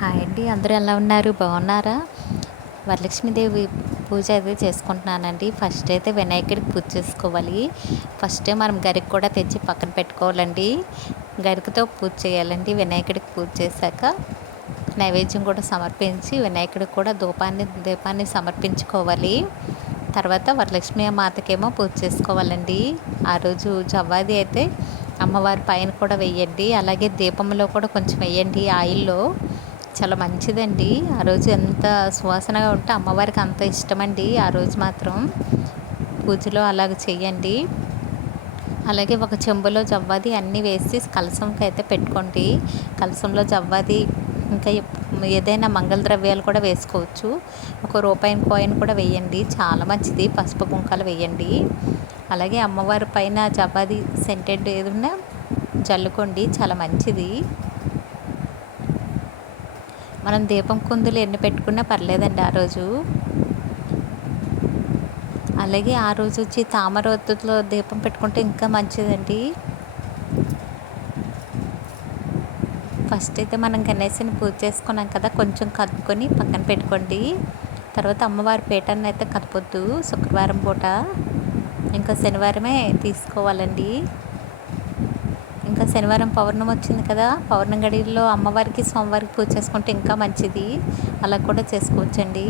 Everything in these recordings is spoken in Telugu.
హాయ్ అండి. అందరూ ఎలా ఉన్నారు? బాగున్నారా? వరలక్ష్మీదేవి పూజ అయితే చేసుకుంటున్నానండి. ఫస్ట్ అయితే వినాయకుడికి పూజ చేసుకోవాలి. ఫస్టే మనం గరిక కూడా తెచ్చి పక్కన పెట్టుకోవాలండి. గరికతో పూజ చేయాలండి. వినాయకుడికి పూజ చేశాక నైవేద్యం కూడా సమర్పించి వినాయకుడికి కూడా దీపాన్ని సమర్పించుకోవాలి. తర్వాత వరలక్ష్మి మాతకేమో పూజ చేసుకోవాలండి. ఆ రోజు జవ్వాది అయితే అమ్మవారి పైన కూడా వెయ్యండి. అలాగే దీపంలో కూడా కొంచెం వెయ్యండి ఆయిల్లో. చాలా మంచిదండి. ఆ రోజు ఎంత సువాసనగా ఉంటే అమ్మవారికి అంత ఇష్టమండి. ఆ రోజు మాత్రం పూజలో అలాగ చెయ్యండి. అలాగే ఒక చెంబులో జవ్వాది అన్నీ వేసి కలసంకి అయితే పెట్టుకోండి. కలసంలో జవ్వాది ఇంకా ఏదైనా మంగళ ద్రవ్యాలు కూడా వేసుకోవచ్చు. ఒక రూపాయి కాయిన్ కూడా వేయండి. చాలా మంచిది. పసుపు కుంకాలు వేయండి. అలాగే అమ్మవారి పైన జవ్వాది సెంటెడ్ ఏదన్నా జల్లుకోండి. చాలా మంచిది. మనం దీపం కుందులు ఎన్ని పెట్టుకున్నా పర్లేదండి ఆ రోజు. అలాగే ఆ రోజు వచ్చి తామర ఒత్తుతో దీపం పెట్టుకుంటే ఇంకా మంచిదండి. ఫస్ట్ అయితే మనం గణేశుని పూజ చేసుకున్నాం కదా, కొంచెం కదుపుకొని పక్కన పెట్టుకోండి. తర్వాత అమ్మవారి పీఠాన్ని అయితే కదపొద్దు శుక్రవారం పూట. ఇంకా శనివారమే తీసుకోవాలండి. ఇంకా శనివారం పౌర్ణమి వచ్చింది కదా, పౌర్ణమి గడియల్లో అమ్మవారికి సోమవారికి పూజ చేసుకుంటే ఇంకా మంచిది. అలా కూడా చేసుకోవచ్చండి.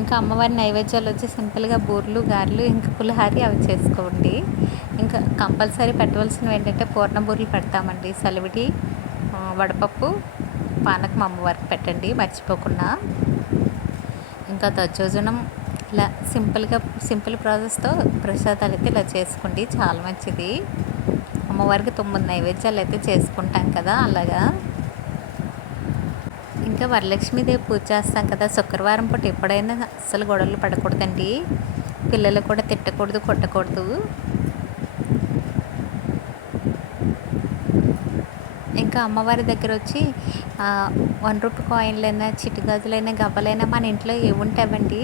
ఇంకా అమ్మవారి నైవేద్యాలు వచ్చి సింపుల్గా బూరెలు, గారెలు, ఇంకా పులిహారి అవి చేసుకోండి. ఇంకా కంపల్సరీ పెట్టవలసినవి ఏంటంటే పూర్ణ బూరెలు పెడతామండి. సలివిడి, వడపప్పు, పానకం అమ్మవారికి పెట్టండి మర్చిపోకుండా. ఇంకా దద్దోజనం ఇలా సింపుల్ ప్రాసెస్తో ప్రసాదాలు అయితే ఇలా చేసుకోండి. చాలా మంచిది. అమ్మవారికి 9 నైవేద్యాలు అయితే చేసుకుంటాం కదా అలాగా. ఇంకా వరలక్ష్మీదేవి పూజ చేస్తాం కదా, శుక్రవారం పూట ఎప్పుడైనా అస్సలు గొడవలు పడకూడదండి. పిల్లలు కూడా తిట్టకూడదు, కొట్టకూడదు. ఇంకా అమ్మవారి దగ్గర వచ్చి 1 రూపీ కాయిన్లైనా, చిట్టి గాజులైనా, గవ్వలైనా మన ఇంట్లో ఏముంటావండి.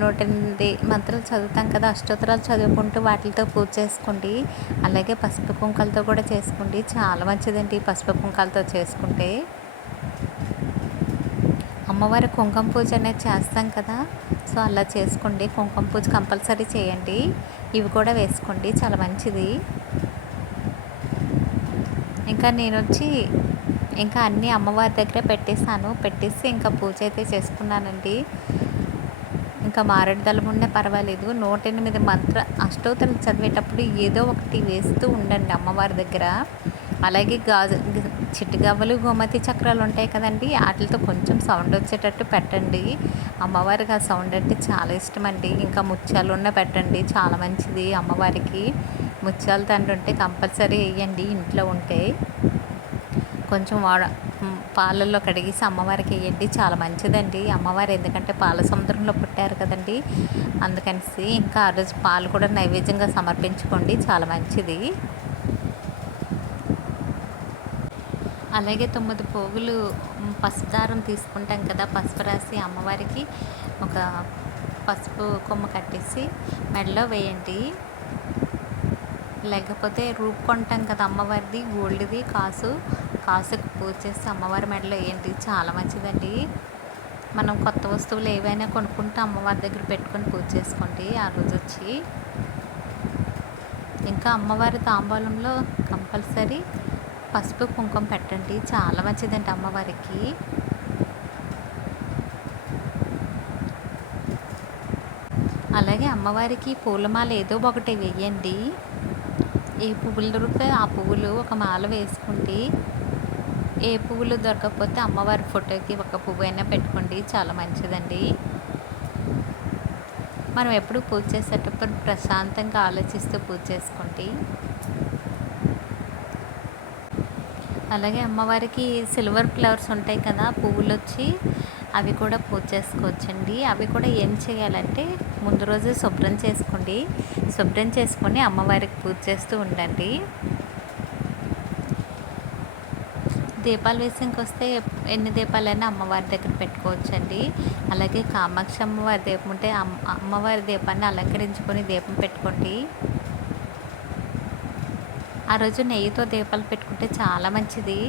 108 మంత్రాలు చదువుతాం కదా, అష్టోత్తరాలు చదువుకుంటూ వాటితో పూజ చేసుకోండి. అలాగే పసుపు కుంకాలతో కూడా చేసుకోండి. చాలా మంచిదండి పసుపు కుంకాలతో చేసుకుంటే. అమ్మవారి కుంకుమ పూజ అనేది చేస్తాం కదా, సో అలా చేసుకోండి. కుంకుమ పూజ కంపల్సరీ చేయండి. ఇవి కూడా వేసుకోండి. చాలా మంచిది. ఇంకా నేను వచ్చి ఇంకా అన్నీ అమ్మవారి దగ్గర పెట్టేసి ఇంకా పూజ అయితే చేసుకున్నానండి. ఇంకా మారేడు దళం ఉండే పర్వాలేదు. 108 అష్టోత్తరాలు చదివేటప్పుడు ఏదో ఒకటి వేస్తూ ఉండండి అమ్మవారి దగ్గర. అలాగే చిట్టి గవ్వలు, గోమతి చక్రాలు ఉంటాయి కదండి, వాటితో కొంచెం సౌండ్ వచ్చేటట్టు పెట్టండి. అమ్మవారికి ఆ సౌండ్ అంటే చాలా ఇష్టం అండి. ఇంకా ముత్యాలు ఉన్న పెట్టండి. చాలా మంచిది. అమ్మవారికి ముత్యాల దండ ఉంటే కంపల్సరీ వేయండి ఇంట్లో ఉంటే. కొంచెం పాలల్లో కడిగేసి అమ్మవారికి వేయండి. చాలా మంచిదండి అమ్మవారు, ఎందుకంటే పాల సముద్రంలో పుట్టారు కదండి, అందుకనేసి. ఇంకా ఆ రోజు పాలు కూడా నైవేద్యంగా సమర్పించుకోండి. చాలా మంచిది. అలాగే 9 పోగులు పసుపు దారం తీసుకుంటాం కదా, పసుపు రాసి అమ్మవారికి ఒక పసుపు కొమ్మ కట్టేసి మెడలో వేయండి. లేకపోతే రూపు కొంటాం కదా అమ్మవారిది, గోల్డ్ది కాసుకు పూజ చేసి అమ్మవారి మెడలో వేయండి. చాలా మంచిదండి. మనం కొత్త వస్తువులు ఏవైనా కొనుక్కుంటే అమ్మవారి దగ్గర పెట్టుకొని పూజ చేసుకోండి ఆ రోజు వచ్చి. ఇంకా అమ్మవారి తాంబూలంలో కంపల్సరీ పసుపు కుంకుమ పెట్టండి. చాలా మంచిదండి అమ్మవారికి. అలాగే అమ్మవారికి పూలమాల ఏదో ఒకటి వేయండి. ఏ పువ్వులు దొరికితే ఆ పువ్వులు ఒక మాల వేసుకోండి. ఏ పువ్వులు దొరకకపోతే అమ్మవారి ఫోటోకి ఒక పువ్వు అయినా పెట్టుకోండి. చాలా మంచిదండి. మనం ఎప్పుడు పూజ చేసేటప్పుడు ప్రశాంతంగా ఆలోచిస్తూ పూజ చేసుకోండి. అలాగే అమ్మవారికి సిల్వర్ ఫ్లవర్స్ ఉంటాయి కదా, పువ్వులు వచ్చి అవి కూడా పూజ చేసుకోవచ్చండి. అవి కూడా ఏం చేయాలంటే ముందు రోజు శుభ్రం చేసుకోండి. శుభ్రం చేసుకొని అమ్మవారికి పూజ చేస్తూ ఉండండి. దీపాలు విషయంకి వస్తే ఎన్ని దీపాలైనా అమ్మవారి దగ్గర పెట్టుకోవచ్చండి. అలాగే కామాక్షి అమ్మవారి దీపం ఉంటే అమ్మవారి దీపాన్ని అలంకరించుకొని దీపం పెట్టుకోండి. ఆ రోజు నెయ్యితో దీపాలు పెట్టుకుంటే చాలా మంచిది.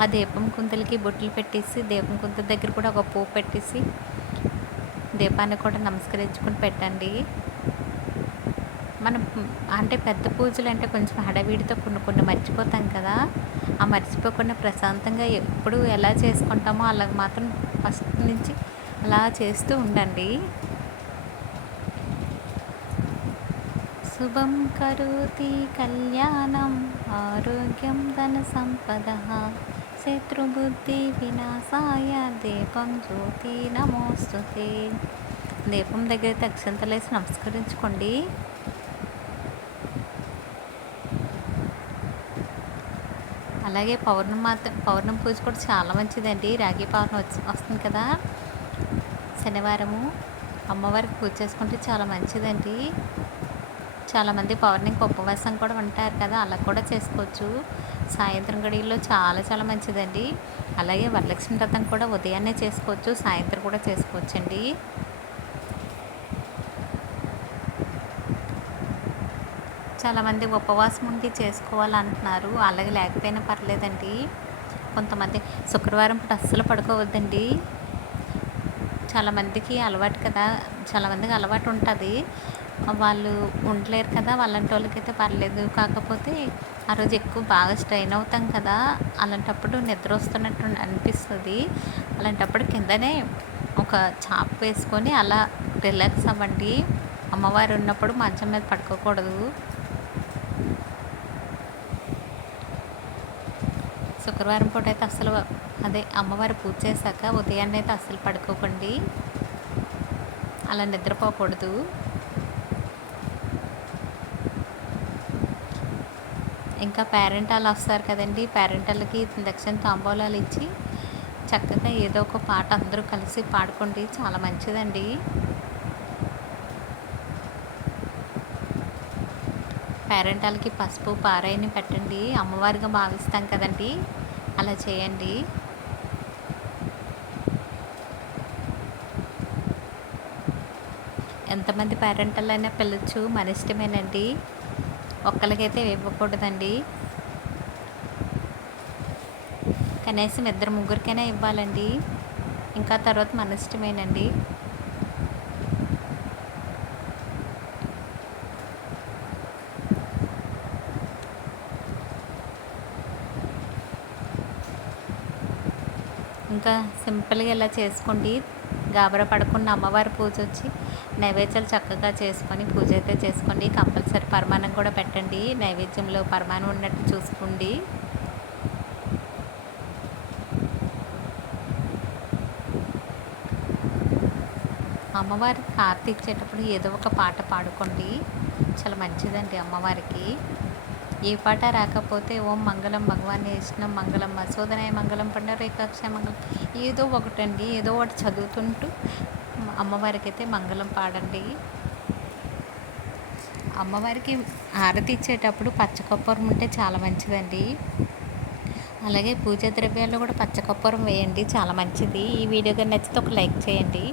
ఆ దీపం కుందులకి బొట్లు పెట్టేసి దీపం కుందుల దగ్గర కూడా ఒక పువ్వు పెట్టేసి దీపాన్ని కూడా నమస్కరించుకొని పెట్టండి. మనం అంటే పెద్ద పూజలు అంటే కొంచెం హడావిడితో కొన్ని కొన్ని మర్చిపోతాం కదా. ఆ మర్చిపోకుండా ప్రశాంతంగా ఎప్పుడు ఎలా చేసుకుంటామో అలా మాత్రం ఫస్ట్ నుంచి అలా చేస్తూ ఉండండి. శుభం కరోతి కళ్యాణం ఆరోగ్యం ధన సంపద శత్రుబుద్ధి వినాశాయ దీపం జ్యోతి నమోస్తుతే. దీపం దగ్గర అక్షంతలేసి నమస్కరించుకోండి. అలాగే పౌర్ణమి పూజ కూడా చాలా మంచిదండి. రాగి పౌర్ణమి వస్తుంది కదా, శనివారము అమ్మవారికి పూజ చేసుకుంటే చాలా మంచిదండి. చాలామంది పౌర్ణమికి ఉపవాసం కూడా ఉంటారు కదా, అలా కూడా చేసుకోవచ్చు. సాయంత్రం గడియల్లో చాలా చాలా మంచిదండి. అలాగే వరలక్ష్మి వ్రతం కూడా ఉదయాన్నే చేసుకోవచ్చు, సాయంత్రం కూడా చేసుకోవచ్చండి. చాలామంది ఉపవాసం ఉండి చేసుకోవాలంటున్నారు. అలాగే లేకపోయినా పర్లేదండి. కొంతమంది శుక్రవారం పూట అస్సలు పడుకోవద్దండి. చాలామందికి అలవాటు కదా, చాలామందికి అలవాటు ఉంటుంది. వాళ్ళు ఉండలేరు కదా, వాళ్ళంటి వాళ్ళకైతే పర్లేదు. కాకపోతే ఆ రోజు ఎక్కువ బాగా స్ట్రెయిన్ అవుతాం కదా, అలాంటప్పుడు నిద్ర వస్తున్నట్టు అనిపిస్తుంది. అలాంటప్పుడు కిందనే ఒక చాప వేసుకొని అలా రిలాక్స్ అవ్వండి. అమ్మవారు ఉన్నప్పుడు మంచం మీద పడుకోకూడదు. శుక్రవారం పూట అయితే అసలు అమ్మవారి పూజ చేశాక ఉదయాన్నే అయితే అస్సలు పడుకోకండి, అలా నిద్రపోకూడదు. ఇంకా పేరెంటాలు వస్తారు కదండి, పేరెంటాలకి దక్షిణ తాంబూలాలు ఇచ్చి చక్కగా ఏదో ఒక పాట అందరూ కలిసి పాడుకోండి, చాలా మంచిదండి. పేరెంటాలకి పసుపు పారాయిని పెట్టండి, అమ్మవారిగా భావిస్తాం కదండి, అలా చేయండి. ఎంతమంది పేరెంటాలైనా పిలవచ్చు, మన ఇష్టమేనండి. ఒక్కరికైతే ఇవ్వకూడదండి, కనీసం 2-3కైనా ఇవ్వాలండి. ఇంకా తర్వాత మన ఇష్టమేనండి. ఇంకా సింపుల్గా ఇలా చేసుకోండి. గాబరా పడకుండా అమ్మవారి పూజ వచ్చి నైవేద్యాలు చక్కగా చేసుకొని పూజ అయితే చేసుకోండి. కంపల్సరీ పరమాన్నం కూడా పెట్టండి, నైవేద్యంలో పరమాన్నం ఉన్నట్టు చూసుకోండి. అమ్మవారికి హారతి ఇచ్చేటప్పుడు ఏదో ఒక పాట పాడుకోండి, చాలా మంచిదండి అమ్మవారికి. ఏ పాట రాకపోతే ఓం మంగళం భగవాన్ విష్ణు మంగళం మసోదనాయ మంగళం పండరేకాక్ష మంగళం ఏదో ఒకటండి, ఏదో ఒకటి చదువుతుంటూ అమ్మవారికి అయితే మంగళం పాడండి. అమ్మవారికి హారతి ఇచ్చేటప్పుడు పచ్చకర్పూరం ఉంటే చాలా మంచిదండి. అలాగే పూజా ద్రవ్యాల్లో కూడా పచ్చకర్పూరం వేయండి, చాలా మంచిది. ఈ వీడియో కానీ నచ్చితే ఒక లైక్ చేయండి.